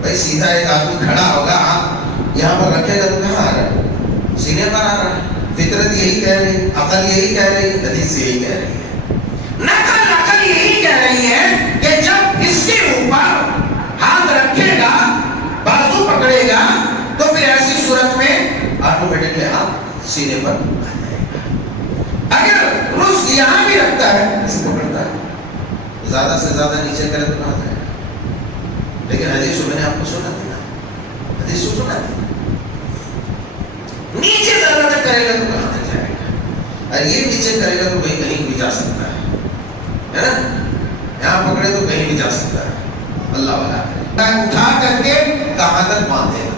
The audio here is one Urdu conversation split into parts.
بھائی سیدھا ایک آدمی کھڑا ہوگا، آپ یہاں پر رکھے گا تو کہاں آ رہا ہے؟ سینے پر آ رہا ہے۔ فطرت یہی کہہ رہی ہے، عقل یہی کہہ رہی ہے، حدیث یہی کہہ رہی ہے، نقل عقل یہی کہہ رہی ہے کہ جب اس کے اوپر ہاتھ رکھے گا، بازو پکڑے گا، تو پھر ایسی صورت میں آٹومیٹکلی ہاتھ سینے پر آ جائے گا۔ اگر رس یہاں بھی رکھتا ہے، اسے پکڑتا ہے، زیادہ سے زیادہ نیچے کرے تو کہاں جائے گا؟ لیکن حدیث میں نے آپ کو سنا دیا، حدیث کو سنا دیا، نیچے زیادہ تک کرے گا تو کہاں تک جائے گا؟ اور یہ نیچے کرے گا تو کہیں بھی جا سکتا ہے نا؟ یہاں پکڑے تو کہیں بھی جا سکتا ہے، اللہ والا اٹھا کر کے کہاں تک باندھے گا؟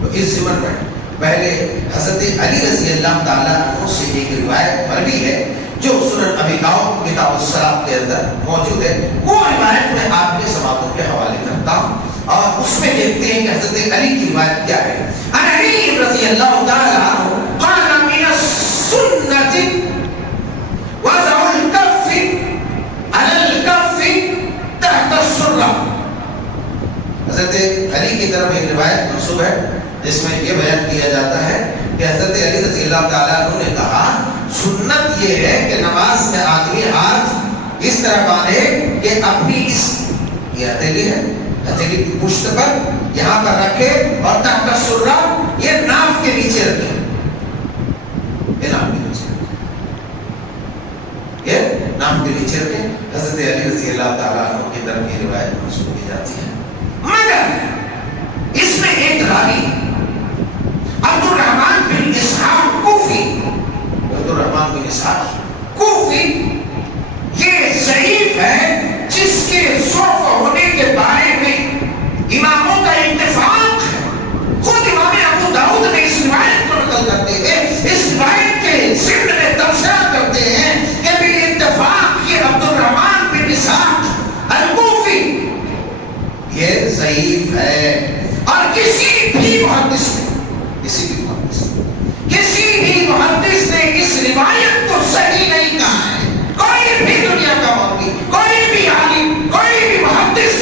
تو اس زمن میں پہلے حضرت علی رضی اللہ تعالیٰ عنہ سے ایک روایت مروی ہے جو سنن ابی داؤد کتاب الصلاۃ کے اندر موجود ہے، وہ روایت میں آپ کے سماعتوں کے حوالے کرتا ہوں، اور اس میں دیکھتے ہیں کہ حضرت علی کی روایت کیا ہے۔ علی رضی اللہ تعالیٰ عنہ قال من السنة وضع الكف على الكف تحت السرة۔ حضرت علی کی طرف ایک روایت منسوب ہے جس میں یہ بیان کیا جاتا ہے کہ حضرت علی رضی اللہ تعالیٰ عنہ نے کہا سنت یہ ہے کہ نماز میں آدمی ہاتھ اس طرح باندھے کہ اپنی اس یہ ہتھیلی ہے، ہتھیلی کی پشت پر یہاں پر رکھے، اور تحت السرہ یہ ناف کے نیچے رکھے، یہ ناف کے نیچے رکھے، یہ ناف کے نیچے رکھے۔ حضرت علی رضی اللہ تعالیٰ عنہ کی طرف یہ روایت منسوب کی جاتی ہے، مگر اس میں ایک راوی عبد الرحمن بن اسحاق کوفی، عبد الرحمن بن اسحاق کوفی یہ ضعیف ہے، جس کے ضعف ہونے کے بارے میں اماموں کا اتفاق ہے۔ خود امام ابو داؤد نے اس روایت کو نقل کرتے ہیں، اس روایت کے ضمن میں تبصرہ کرتے ہیں کہ بالاتفاق یہ عبد الرحمن بن اسحاق الکوفی یہ ضعیف ہے، اور کسی بھی محدث نے اس روایت کو صحیح نہیں کہا ہے۔ کوئی بھی دنیا کا مولوی، کوئی بھی عالم، کوئی بھی محدث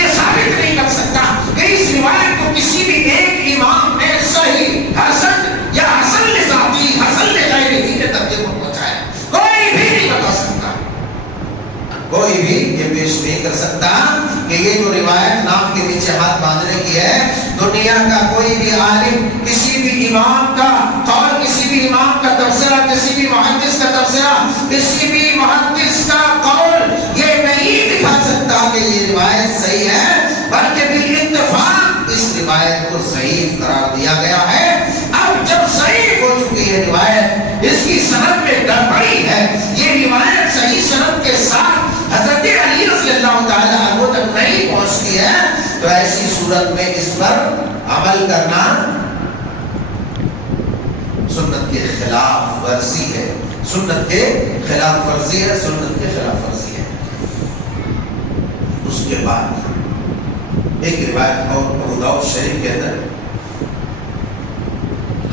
یہ ثابت نہیں کر سکتا کہ اس روایت کو کسی بھی ایک امام نے صحیح، حسن یا حسن لذاتی، حسن لغیرہ کے درجے پر پہنچایا، کوئی بھی نہیں بتا سکتا، کوئی بھی یہ پیش نہیں کر سکتا کہ یہ جو روایت ناف کے نیچے ہاتھ باندھنے کی ہے، دنیا کا کوئی بھی عالم، کسی بھی امام کا قول، کسی بھی امام کا تبصرہ، کسی بھی محدث کا تبصرہ، کسی بھی محدث کا قول یہ نہیں دکھا سکتا کہ یہ روایت صحیح ہے، بلکہ بالاتفاق اس روایت کو ضعیف قرار دیا گیا ہے۔ اب جب ضعیف ہو چکی ہے روایت، اس کی سند میں گڑبڑی ہے، یہ روایت صحیح سند کے ساتھ حضرت علی رضی اللہ تعالیٰ عنہ تک نہیں پہنچتی ہے، تو ایسی صورت میں اس پر عمل کرنا سنت کے خلاف ورزی ہے، سنت کے خلاف ورزی ہے، سنت کے خلاف ورزی ہے۔ اس کے بعد ایک روایت اور ابو داؤد شریف کے اندر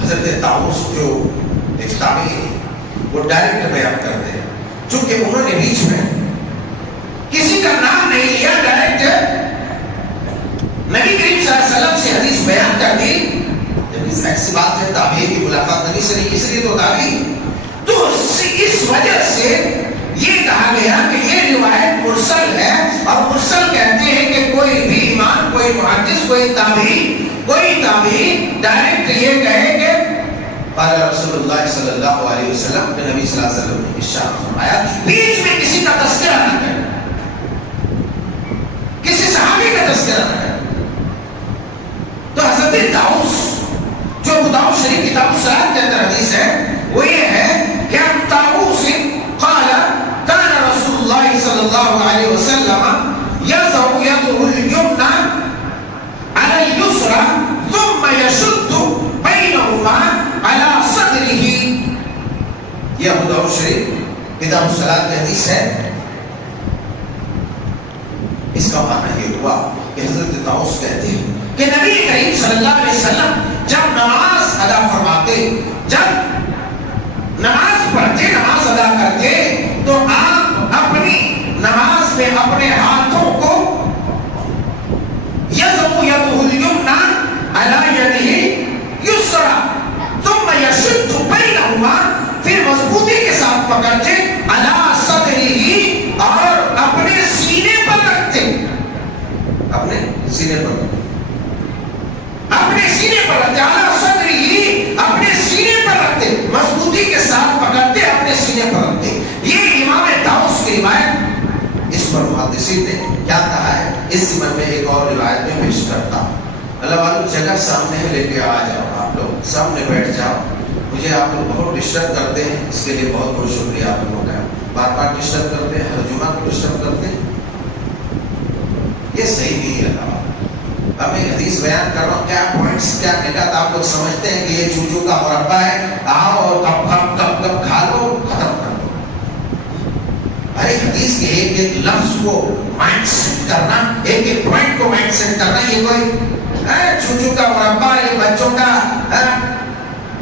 حضرت طاؤس جو ایک تابعی ہے وہ ڈائریکٹ بیان کرتے ہیں، چونکہ انہوں نے بیچ میں کسی کا نام نہیں لیا، ڈائریکٹ نبی کریم صلی اللہ علیہ وسلم سے حدیث بیان کر دی۔ جب ایسی بات ہے تابعی کی ملاقات نبی سے نہیں، اس لیے تو تابعی، تو اس وجہ سے یہ کہا گیا کہ یہ روایت مرسل ہے، اور مرسل کہتے ہیں کہ کوئی بھی امام، کوئی محدث، کوئی تابعی ڈائریکٹ یہ کہے کہ قال رسول اللہ صلی اللہ علیہ وسلم، کہ نبی صلی اللہ علیہ وسلم نے ارشاد فرمایا، بیچ میں کسی کا تذکرہ نہ کرے، کسی صحابی کا تذکرہ نہ کرے۔ تو حضرت طاؤس جو ابو داؤد شریف کتاب الصلاۃ کے اندر حدیث ہے وہ یہ ہے کہ طاؤس قال كان رسول الله صلی اللہ علیہ وسلم يضع يده اليمنى على اليسرى ثم يشد بينهما على صدره۔ یہ ابو داؤد شریف کتاب الصلاۃ کی حدیث ہے۔ اس کا معنی یہ ہوا کہ حضرت طاؤس کہتے ہیں کہ نبی کریم صلی اللہ علیہ وسلم جب نماز ادا فرماتے، جب نماز پڑھتے، نماز ادا کرتے، تو آپ اپنی نماز میں اپنے ہاتھوں کو عنوان پھر مضبوطی کے ساتھ پکڑتے علی صدری اور اپنے سینے پر رکھتے، اپنے سینے پر رکھتے، اپنے سینے پر رکھتے، علی صدری اپنے سینے پر رکھتے، مضبوطی کے ساتھ پکڑتے اپنے سینے پر رکھتے۔ یہ امام طاؤس کی روایت، اس پر محدثین نے کیا کہا ہے اس ضمن میں ایک اور روایت میں پیش کرتا ہوں۔ اللہ والوں جگہ سامنے ہے، لے کے آ جاؤ، آپ لوگ سامنے بیٹھ جاؤ، مجھے آپ لوگ بہت ڈسٹرب کرتے ہیں، اس کے لیے بہت بہت شکریہ آپ لوگوں کا، بار بار ڈسٹرب کرتے ہیں، ہر جمعہ کو ڈسٹرب کرتے ہیں، یہ صحیح نہیں ہے۔ اب میں حدیث بیان کر رہا ہوں، کیا پوائنٹس کیا نکات آپ لوگ سمجھتے ہیں کہ یہ چوچو کا مربع ہے، آؤ اور کب کھا لو، ختم کر دو۔ ارے حدیث کے ایک ایک لفظ کو مائنڈ سیٹ کرنا، ایک ایک پوائنٹ کو مائنڈ سیٹ کرنا، یہ کوئی چوچو کا مربع، یہ بچوں کا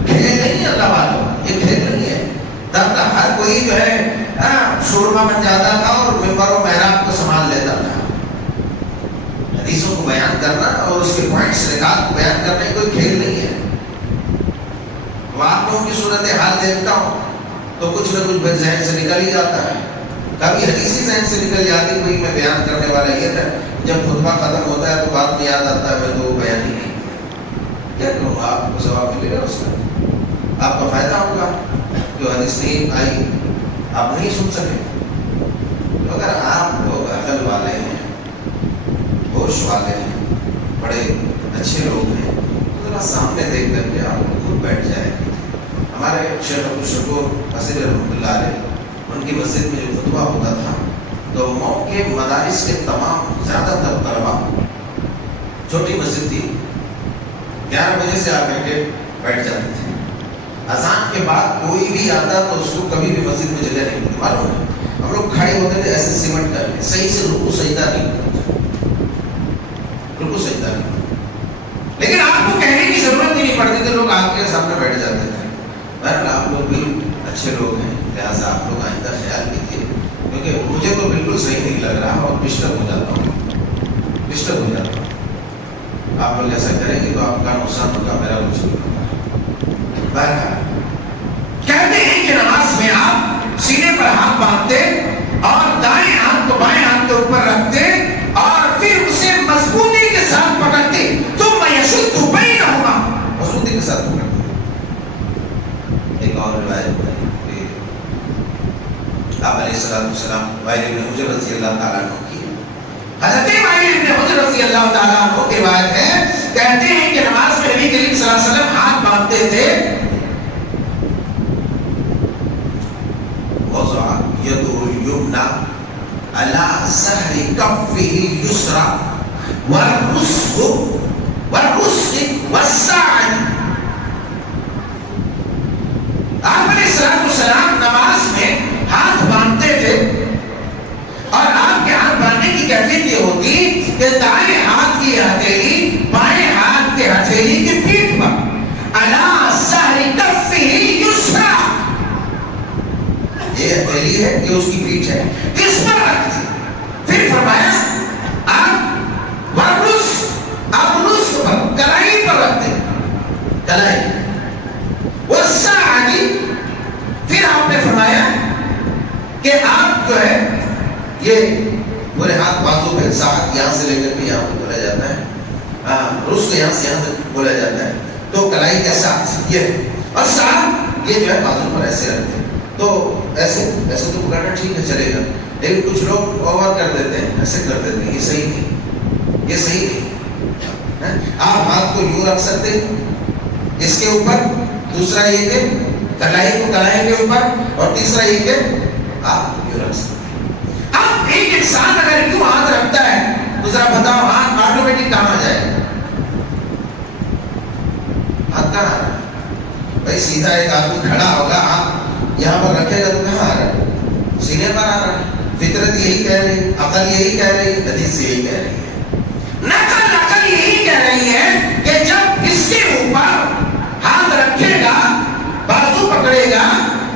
کھیل نہیں ہے اللہ والوں، یہ کھیل نہیں ہے۔ تب ہر کوئی جو ہے شورما بن جاتا تھا اور ممبر و محراب کو سنبھال لیتا تھا۔ حدیثوں کو بیان کرنا اور اس کے پوائنٹس نکات کو بیان کرنا کوئی کھیل نہیں ہے۔ تو آپ لوگوں کی صورت حال دیکھتا ہوں تو کچھ نہ کچھ ذہن سے نکل ہی جاتا ہے، کبھی حدیثی ذہن سے نکل جاتی، کوئی میں بیان کرنے والا یہ تھا، جب خطبہ ختم ہوتا ہے تو بعد میں یاد آتا ہے میں تو بیان ہی نہیں کیا کروں گا، آپ کو ثواب ملے گا، اس کا آپ کا فائدہ ہوگا۔ جو حدیث نہیں آئی آپ نہیں سن سکے، تو اگر آپ لوگ عقل والے ہیں، ہوش والے ہیں، بڑے اچھے لوگ ہیں، تو ذرا سامنے دیکھ کر کے آپ خود بیٹھ جائے۔ ہمارے شیخ عبدالشکور حسین رحمۃ اللہ علیہ، ان کی مسجد میں جو خطبہ ہوتا تھا تو مئو کے مدارس کے تمام زیادہ تر طلبا، چھوٹی مسجد تھی، 11 بجے سے آ کر کے بیٹھ جاتے تھے۔ اذان کے بعد کوئی بھی آتا تو اس کو کبھی بھی مسجد میں جگہ نہیں ملتی، معلوم ہے، ہم لوگ کھڑے ہوتے تھے ایسے سیمنٹ کر کے، صحیح سے رکوع سجدہ نہیں ہوتا، رکوع سجدہ نہیں ہوتا، لیکن آپ کو کہنے کی ضرورت ہی نہیں پڑتی تھی، لوگ آپ کے سامنے بیٹھ جاتے تھے۔ بہرحال آپ لوگ بھی اچھے لوگ ہیں، لہٰذا آپ لوگ آئندہ خیال کیجیے، کیونکہ مجھے تو بالکل صحیح نہیں لگ رہا اور ڈسٹرب ہو جاتا ہوں، ڈسٹرب ہو جاتا ہوں۔ آپ لوگ ایسا کریں گے تو آپ کا نقصان ہوگا، میرا کچھ نہیں ہوگا۔ بہرحال کہتے ہیں کہ نماز میں آپ سینے پر ہاتھ باندھتے اور دائیں ہاتھ کو بائیں ہاتھ کے اوپر رکھتے اور پھر اسے مضبوطی کے ساتھ پکڑتے، ثم یشد بینہما، مضبوطی کے ساتھ پکڑتے۔ ایک اور روایت ہے آپ علیہ السلام وائل بن حجر رضی اللہ تعالیٰ عنہ کی، حضرت وائل بن حجر رضی اللہ تعالیٰ عنہ کی روایت ہے، کہتے ہیں کہ نماز میں نبی کریم صلی اللہ علیہ وسلم ہاتھ باندھتے تھے، وضع يده اليمنى على ظهر كفه اليسرى والرسغ والساعد۔ آپ علیہ السلام نماز میں ہاتھ باندھتے تھے اور آپ کے ہاتھ باندھنے کی کیفیت یہ ہوتی کہ دائیں ہاتھ کی ہتھیلی بائیں ہاتھ کے ہتھیلی کی پیٹھ پر، على ظهر كفه اليسرى، یہ ہتھیلی ہے، یہ اس کی پیٹھ ہے، اس پر رکھتی۔ پھر فرمایا آپ ورس پر، کلائی پر رکھتے، کلائی والساعد، پھر آپ نے فرمایا کہ آپ جو ہے یہ پورے ہاتھ بازو پہ، ساعد یہاں سے لے کر کے یہاں پہ بولا جاتا ہے، رس یہاں سے یہاں تک بولا جاتا ہے، تو کلائی کے ساتھ یہ ہے، اور ساعد یہ جو ہے بازو پر ایسے رکھتے ہیں۔ تو ایسے تو پکڑنا ٹھیک ہے، چلے گا، لیکن کچھ لوگ اوور کر دیتے ہیں، ایسے کر دیتے ہیں، یہ صحیح نہیں، یہ صحیح نہیں۔ آپ ہاتھ کو یوں رکھ سکتے اس کے اوپر، دوسرا یہ کہ کلائی کو کلائی کے اوپر، اور تیسرا یہ کہ آپ یوں رکھ سکتے۔ اب ایک انسان اگر یوں ہاتھ رکھتا ہے تو ذرا بتاؤ ہاتھ آٹومیٹک کہاں آ جائے گا؟ ہاتھ کہاں آ رہا ہے بھائی؟ سیدھا ایک آدمی کھڑا ہوگا، ہاتھ یہاں پر رکھے گا تو کہاں آ رہا ہے؟ سینے پر آ رہا ہے۔ فطرت یہی کہہ رہی ہے، عقل یہی کہہ رہی ہے، حدیث یہی کہہ رہی ہے، نقل یہی کہہ رہی ہے کہ جب اس کے اوپر ہاتھ رکھے گا، بازو پکڑے گا،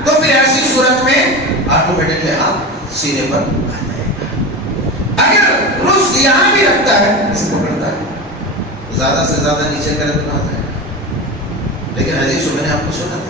تو پھر ایسی صورت میں آٹومیٹکلی ہاتھ سینے پر آ جائے گا۔ اگر رس یہاں بھی رکھتا ہے، اسے پکڑتا ہے، زیادہ سے زیادہ نیچے کرے تو کہاں جائے گا؟ لیکن حدیث میں نے آپ کو سنا تھا،